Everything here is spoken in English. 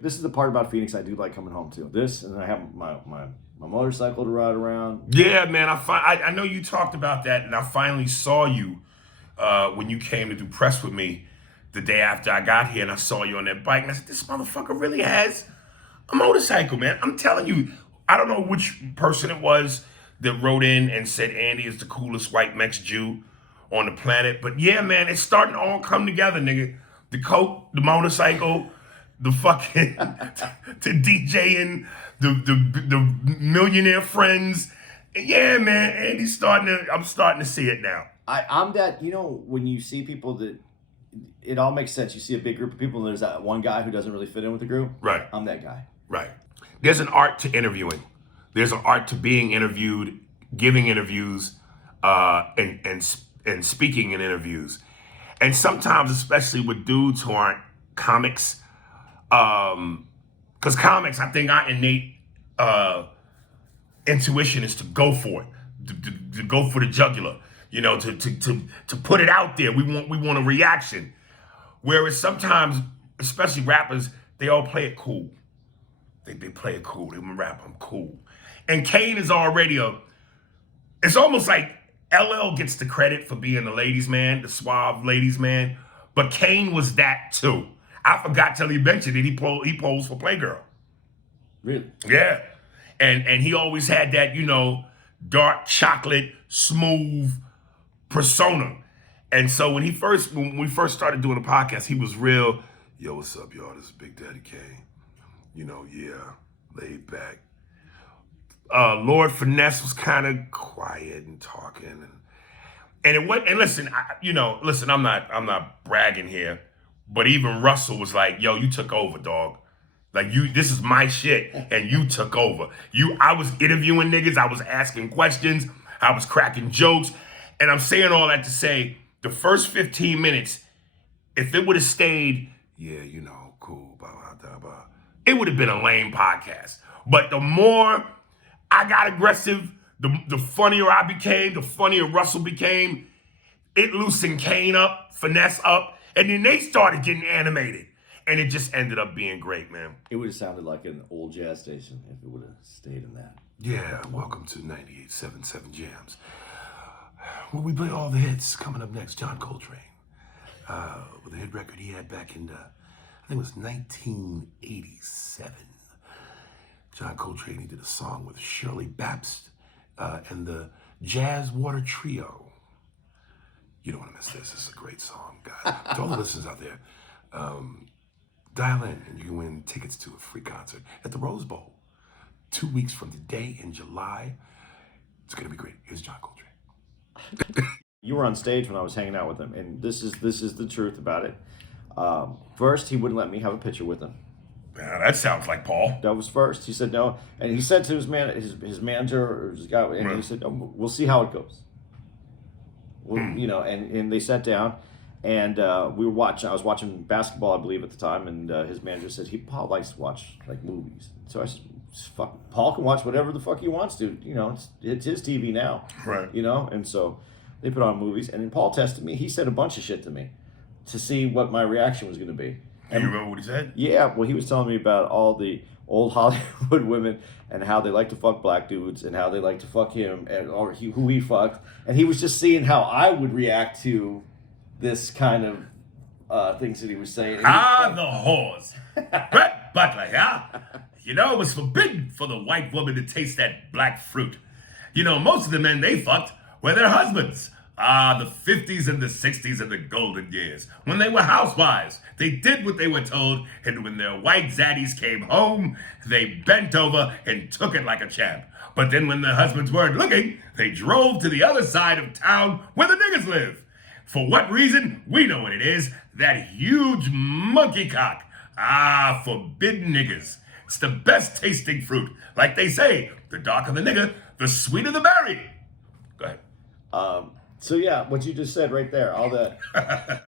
This is the part about Phoenix I do like coming home to. This, and I have my motorcycle to ride around. Yeah, man. I know you talked about that, and I finally saw you when you came to do press with me the day after I got here, and I saw you on that bike, and I said, this motherfucker really has a motorcycle, man. I'm telling you, I don't know which person it was that wrote in and said Andy is the coolest white Mex Jew on the planet. But yeah, man, it's starting to all come together, nigga. The coke, the motorcycle, the fucking the DJing, the millionaire friends. Yeah, man, Andy's I'm starting to see it now. I'm that, when you see people that it all makes sense. You see a big group of people and there's that one guy who doesn't really fit in with the group. Right. I'm that guy. Right. There's an art to interviewing. There's an art to being interviewed, giving interviews, and speaking in interviews. And sometimes, especially with dudes who aren't comics, because comics, I think our innate intuition is to go for it, to go for the jugular, to put it out there. We want a reaction. Whereas sometimes, especially rappers, they all play it cool. They play it cool. They rap, I'm cool. And Kane is already it's almost like LL gets the credit for being the ladies' man, the suave ladies' man. But Kane was that too. I forgot till he mentioned it. He posed for Playgirl. Really? Yeah. And he always had that, dark chocolate, smooth persona. And so when we first started doing the podcast, he was real, yo, what's up, y'all? This is Big Daddy Kane. Laid back. Lord Finesse was kind of quiet and talking, and it went. And listen, I'm not bragging here, but even Russell was like, "Yo, you took over, dog. Like this is my shit, and you took over. I was interviewing niggas, I was asking questions, I was cracking jokes, and I'm saying all that to say, the first 15 minutes, if it would have stayed, cool, blah blah blah, it would have been a lame podcast. But the more I got aggressive, the funnier I became, the funnier Russell became. It loosened Kane up, Finesse up, and then they started getting animated. And it just ended up being great, man. It would have sounded like an old jazz station if it would have stayed in that. Yeah, welcome to 98.77 Jams. Well, we play all the hits. Coming up next, John Coltrane. With a hit record he had back in, I think it was 1987. John Coltrane, he did a song with Shirley Babst and the Jazz Water Trio. You don't want to miss this. This is a great song, guys. To all the listeners out there, dial in and you can win tickets to a free concert at the Rose Bowl 2 weeks from today in July. It's going to be great. Here's John Coltrane. You were on stage when I was hanging out with him, and this is the truth about it. First, he wouldn't let me have a picture with him. Yeah, that sounds like Paul. That was first. He said no, and he said to his manager or his guy, and he said, oh, "We'll see how it goes." Well, and they sat down, and we were watching. I was watching basketball, I believe, at the time, and his manager said Paul likes to watch like movies. So I said, "Fuck, Paul can watch whatever the fuck he wants to. It's his TV now, right? And so they put on movies, and then Paul tested me. He said a bunch of shit to me to see what my reaction was going to be. And you remember what he said? Yeah, well, he was telling me about all the old Hollywood women and how they like to fuck black dudes and how they like to fuck him who he fucked. And he was just seeing how I would react to this kind of things that he was saying. The whores. Brett Butler, yeah? It was forbidden for the white woman to taste that black fruit. Most of the men they fucked were their husbands. The 50s and the 60s and the golden years. When they were housewives, they did what they were told, and when their white zaddies came home, they bent over and took it like a champ. But then when their husbands weren't looking, they drove to the other side of town where the niggas live. For what reason? We know what it is. That huge monkey cock. Forbidden niggas. It's the best tasting fruit. Like they say, the darker the nigga, the sweeter the berry. Go ahead. So yeah, what you just said right there, all that.